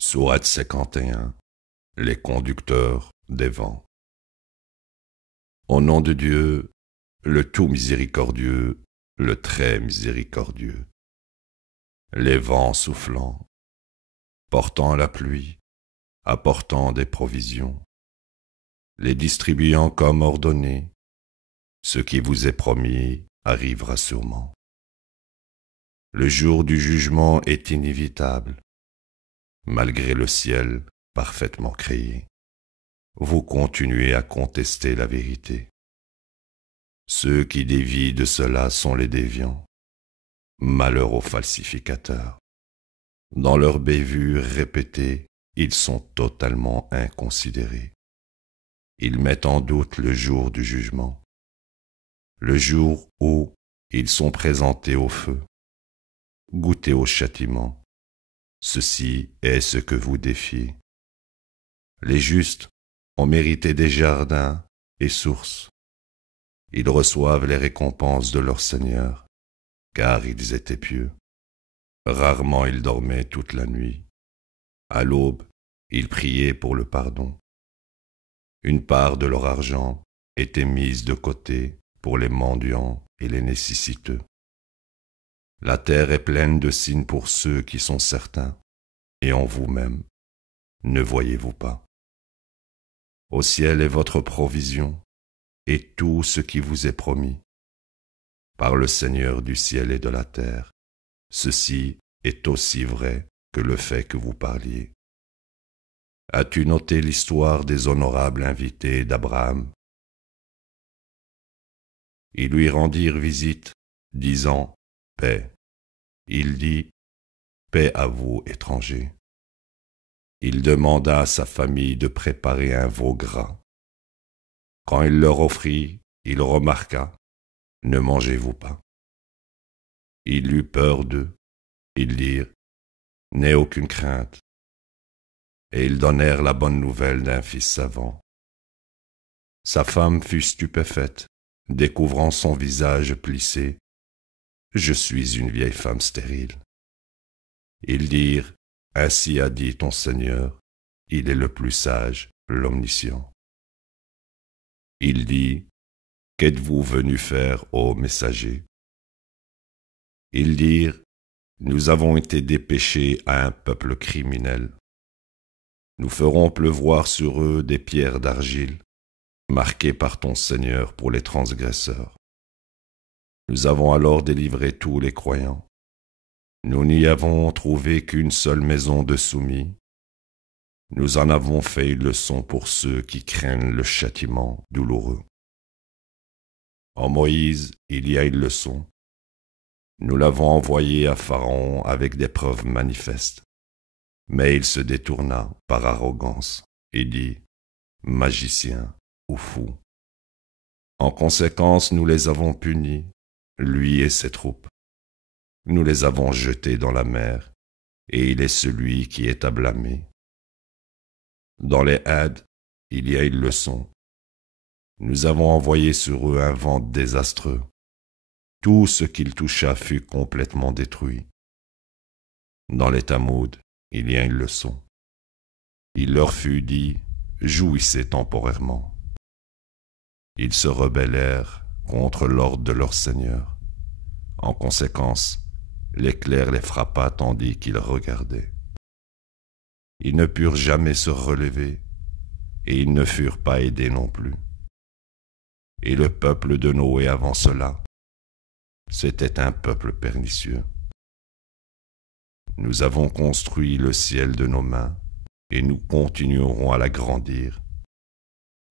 Sourate 51. Les conducteurs des vents. Au nom de Dieu, le tout miséricordieux, le très miséricordieux. Les vents soufflant, portant la pluie, apportant des provisions, les distribuant comme ordonné, ce qui vous est promis arrivera sûrement. Le jour du jugement est inévitable, malgré le ciel parfaitement créé. Vous continuez à contester la vérité. Ceux qui dévient de cela sont les déviants. Malheur aux falsificateurs. Dans leurs bévues répétées, ils sont totalement inconsidérés. Ils mettent en doute le jour du jugement, le jour où ils sont présentés au feu. Goûtez au châtiment. Ceci est ce que vous défiez. Les justes ont mérité des jardins et sources. Ils reçoivent les récompenses de leur Seigneur, car ils étaient pieux. Rarement ils dormaient toute la nuit. À l'aube, ils priaient pour le pardon. Une part de leur argent était mise de côté pour les mendiants et les nécessiteux. La terre est pleine de signes pour ceux qui sont certains, et en vous-même, ne voyez-vous pas? Au ciel est votre provision, et tout ce qui vous est promis. Par le Seigneur du ciel et de la terre, ceci est aussi vrai que le fait que vous parliez. As-tu noté l'histoire des honorables invités d'Abraham? Ils lui rendirent visite, disant « Paix ». Il dit « Paix à vous, étrangers ». Il demanda à sa famille de préparer un veau gras. Quand il leur offrit, il remarqua « Ne mangez-vous pas ». Il eut peur d'eux. Ils dirent « N'aie aucune crainte ». Et ils donnèrent la bonne nouvelle d'un fils savant. Sa femme fut stupéfaite, découvrant son visage plissé. « Je suis une vieille femme stérile ». Ils dirent « Ainsi a dit ton Seigneur, il est le plus sage, l'omniscient ». Il dit « Qu'êtes-vous venu faire, ô messager ?» Ils dirent « Nous avons été dépêchés à un peuple criminel. Nous ferons pleuvoir sur eux des pierres d'argile, marquées par ton Seigneur pour les transgresseurs. » Nous avons alors délivré tous les croyants. Nous n'y avons trouvé qu'une seule maison de soumis. Nous en avons fait une leçon pour ceux qui craignent le châtiment douloureux. En Moïse, il y a une leçon. Nous l'avons envoyé à Pharaon avec des preuves manifestes. Mais il se détourna par arrogance et dit « Magicien ou fou ». En conséquence, nous les avons punis, lui et ses troupes. Nous les avons jetés dans la mer, et il est celui qui est à blâmer. Dans les Hades, il y a une leçon. Nous avons envoyé sur eux un vent désastreux. Tout ce qu'il toucha fut complètement détruit. Dans les Tamoud, il y a une leçon. Il leur fut dit, jouissez temporairement. Ils se rebellèrent contre l'ordre de leur Seigneur. En conséquence, l'éclair les frappa tandis qu'ils regardaient. Ils ne purent jamais se relever, et ils ne furent pas aidés non plus. Et le peuple de Noé avant cela, c'était un peuple pernicieux. Nous avons construit le ciel de nos mains, et nous continuerons à l'agrandir.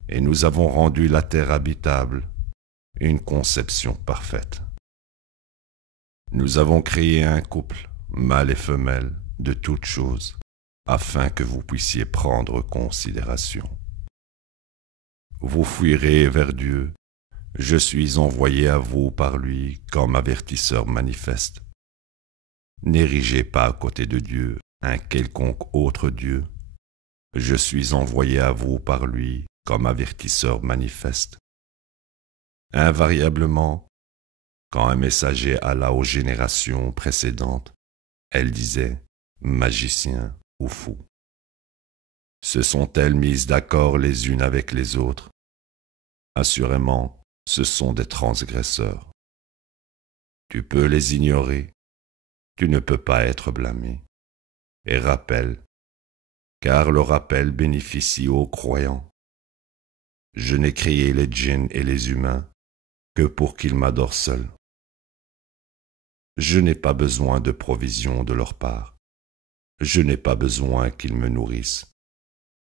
Et nous avons rendu la terre habitable, une conception parfaite. Nous avons créé un couple, mâle et femelle, de toutes choses, afin que vous puissiez prendre considération. Vous fuirez vers Dieu, je suis envoyé à vous par lui comme avertisseur manifeste. N'érigez pas à côté de Dieu un quelconque autre Dieu. Je suis envoyé à vous par lui comme avertisseur manifeste. Invariablement, quand un messager alla aux générations précédentes, elle disait « magicien ou fou ». Se sont-elles mises d'accord les unes avec les autres? Assurément, ce sont des transgresseurs. Tu peux les ignorer, tu ne peux pas être blâmé. Et rappelle, car le rappel bénéficie aux croyants. Je n'ai créé les djinns et les humains que pour qu'ils m'adorent seuls. Je n'ai pas besoin de provisions de leur part. Je n'ai pas besoin qu'ils me nourrissent.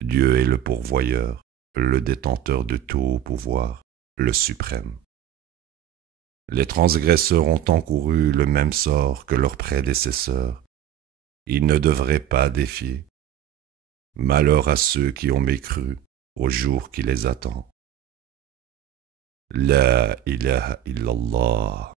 Dieu est le pourvoyeur, le détenteur de tout pouvoir, le suprême. Les transgresseurs ont encouru le même sort que leurs prédécesseurs. Ils ne devraient pas défier. Malheur à ceux qui ont mécru au jour qui les attend. La ilaha illallah.